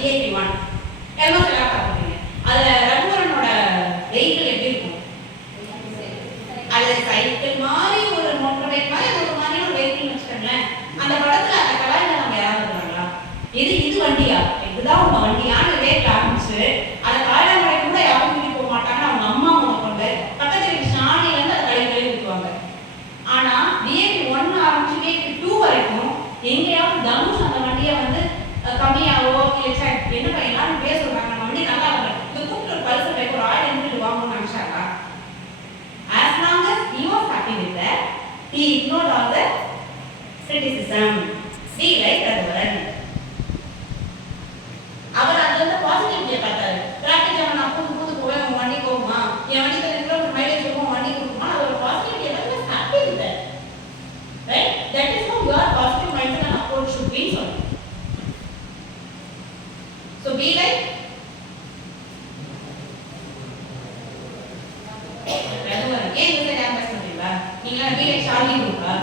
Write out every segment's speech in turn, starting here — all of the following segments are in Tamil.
VIP 1 எல்லாம் பார்த்துருக்கீங்க. அதில் ரகுவரனோட வெஹிக்கிள் எப்படி இருக்கும்? அது சைக்கிள் மாதிரி ஒரு மோட்டர் பைக் மாதிரி அது ஒரு மாதிரி ஒரு வெஹிக்கிள் வச்சுக்கோங்களேன். அந்த படத்தில் அந்த கலாயில நம்ம யாராவது இருக்கிறாங்களா? இது வண்டியா, இதுதான் உங்க வண்டியான ரேட் ஆரம்பிச்சு அதை காயலாமலை கூட யாரும் கூட்டி போக மாட்டாங்க. அவங்க அம்மா கொண்டு பக்கத்து வீட்டு சாணியிலேருந்து அதை கழுவி ஊற்றுவாங்க. ஆனால் VIP 1 ஆரம்பிச்சு VIP 2 வரைக்கும் எங்கேயாவது தனுஷ் அந்த வண்டியை வந்து கம்மியாவோ இல்லை என்ன பையனாலும் பேர் சொல்றாங்க, நம்ம வண்டி நல்லா இல்லை, இது கூப்பிட்டு ஒரு பல்சர் பைக் ஒரு 1000 எண்ணிட்டு வாங்கணும்னு நினைச்சாங்க. As long as he was happy with that, he ignored all the criticism. Be like Raghuvaran. அவர் அதுல இருந்து பாசிட்டிவிட்டியை பார்த்தாரு. பிராக்டிக்கலா நான் புது போவேன், உன் வண்டி போகுமா, என் வண்டி 30 கிலோமீட்டர் மைலேஜ் போகும், வண்டி கொடுக்குமா, அவர் பாசிட்டிவிட்டியை பார்த்து was happy with that. Right? That is how your positive mindset and approach should be. So be like Raghuvaran. ஏன் இந்த சைடு ஆம்பஸ் பண்றீங்களா? நீங்க be like ஷாலினி குரூப்பா?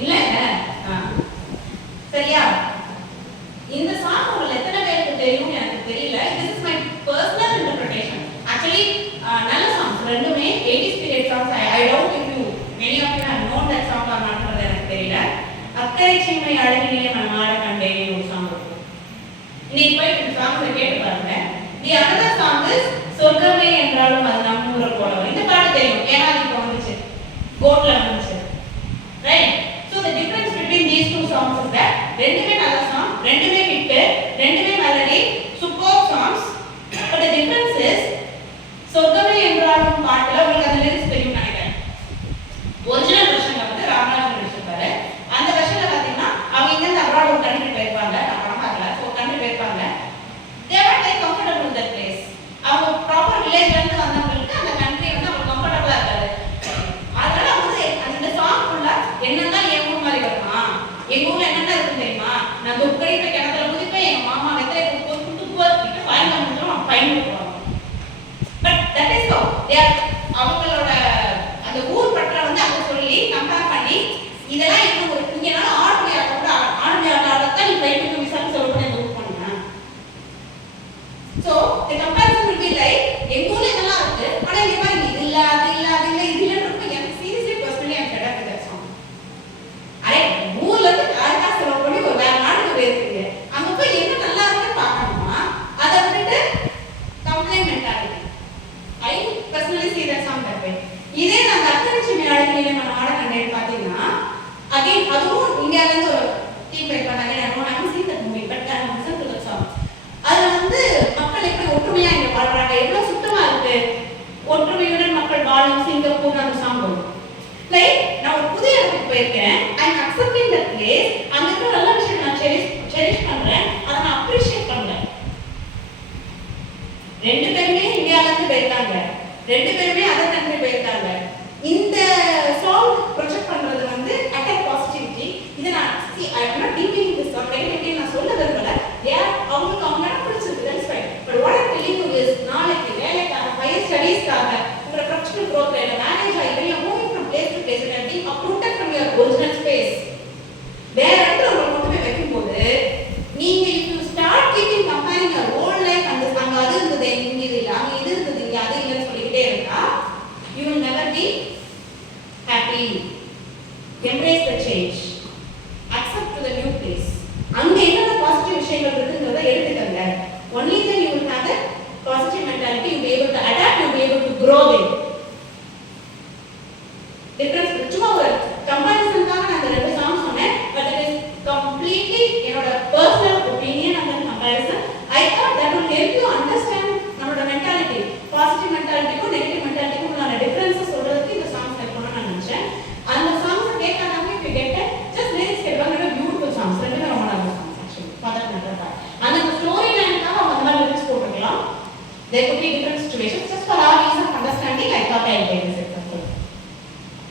இல்ல சரியா? இந்த சாங் உங்களுக்கு எத்தனை பேருக்கு தெரியும் எனக்கு தெரியல. This is my personal interpretation. Actually நல்ல சாங்ஸ் ரெண்டுமே 80s period songs. I doubt if you many of you have known that song or not எனக்கு தெரியல. அக்கறை சின்மை அழகிலே மனமாட கண்டேனே ஒரு சாங் இருக்கு. இன்னைக்கு போய் இந்த சாங்ஸை கேட்டு பாருங்க. The another song is சொர்க்கமே என்றாலும் அது நம்ம ஊரை போல. இந்த பாட்டு தெரியும், ஏன்னா இப்போ வந்துச்சு, கோட்ல வந்துச்சு. Right? So the difference between these two songs is that ரெண்டுமே நல்ல சாங், ரெண்டுமே ஹிட், ரெண்டுமே melody, super songs. But the difference is சொர்க்கமே என்றாலும் பாட்டுல உங்களுக்கு அந்த லிரிக்ஸ் தெரியும் நினைக்கிறேன். ஒரிஜினல் வெர்ஷன்ல வந்து ராமராஜன் நடிச்சிருப்பாரு. அந்த வெர்ஷன்ல பாத்தீங்கன்னா அவங்க இங்க இருந்து அப்ராட் ஒரு கண்ட்ரி போயிருப்பாங்க. நான் படம் பார்க்கல, ஸோ கண்ட்ரி போயிருப்பாங்க. They are not very comfortable with that place. அவங்க ப்ராப்பர் வில்லேஜ்ல இருந்து வந்தவங்களுக்கு அந்த கண்ட்ரி வந்து அவங்க கம்ஃபர்டபுளா இருக்காது. அதனால அவங்க அந்த சாங் ஃபுல்லா என்னன்னா என் ஊர் மாதிரி வருமா, எங்க ஊர்ல என்னென்ன இருக்கு தெரியுமா, நான் தொக்கடி போய் கிணத்துல குதிப்பேன், எங்க மாமா வெத்தலை குத்துக்குவார் ஃபைன் பண்ணிட்டு ஃபைன் போடுவாங்க. But that is how they are. அவங்களோட அந்த ஊர் பற்ற வந்து அவங்க சொல்லி கம்பேர் பண்ணி இதெல்லாம் இன்னும் ஒரு இங்கனால ஆர்டினரி கூட ஆர்டினரி ஆர்டத்தான் நீ ஃபைட் பண்ணி விசாரிச்சு சொல்லி அந்த ஊர் பண்ணுங்க. So the comparison will be like எங்க ஊர்ல இதெல்லாம் இருக்கு, ஆனா இங்க பாருங்க இது இல்ல அது இல்ல அது இல்ல இது இல்ல இருக்கு. எனக்கு seriously personally I fed up with that song. Array ஊர்ல இருந்து கார்கா செலவு பண்ணி ஒரு வேற நாட்டுக்கு போயிருக்கீங்க, அங்க போய் என்ன நல்லா இருக்குன்னு பார்க்கணுமா, அதை விட்டுட்டு complaint mentality. I personally see that song that way. இதே நான் அக்கறைச்சி மேலாளர்களே நம்ம ஆட கண்டேன் பாத்தீங்கன்னா அகைன் அதுவும் இந்தியால இருந்து ஒரு டீம் பேர் பண்ணாங்க. நான் have seen that movie but I have listen to that song. அதுல வந்து மக்கள் எப்படி ஒற்றுமையா இங்க வாழ்றாங்க, எவ்வளவு சுத்தமா இருக்கு, ஒற்றுமையுடன் மக்கள் வாழும் சிங்கப்பூர் அந்த சாங் வரும். லைக் நான் ஒரு புதிய இடத்துக்கு போயிருக்கேன், ஐ அம் அக்செப்டிங் தட் பிளேஸ், அங்க இருக்கிற நல்ல விஷயம் நான் செரிஷ் பண்றேன், அதை நான் அப்ரிஷியேட் பண்றேன். ரெண்டு பேருமே இந்தியால இருந்து போயிருக்காங்க, ரெண்டு பேருமே அதர் கண்ட்ரி போயிருக்காங்க.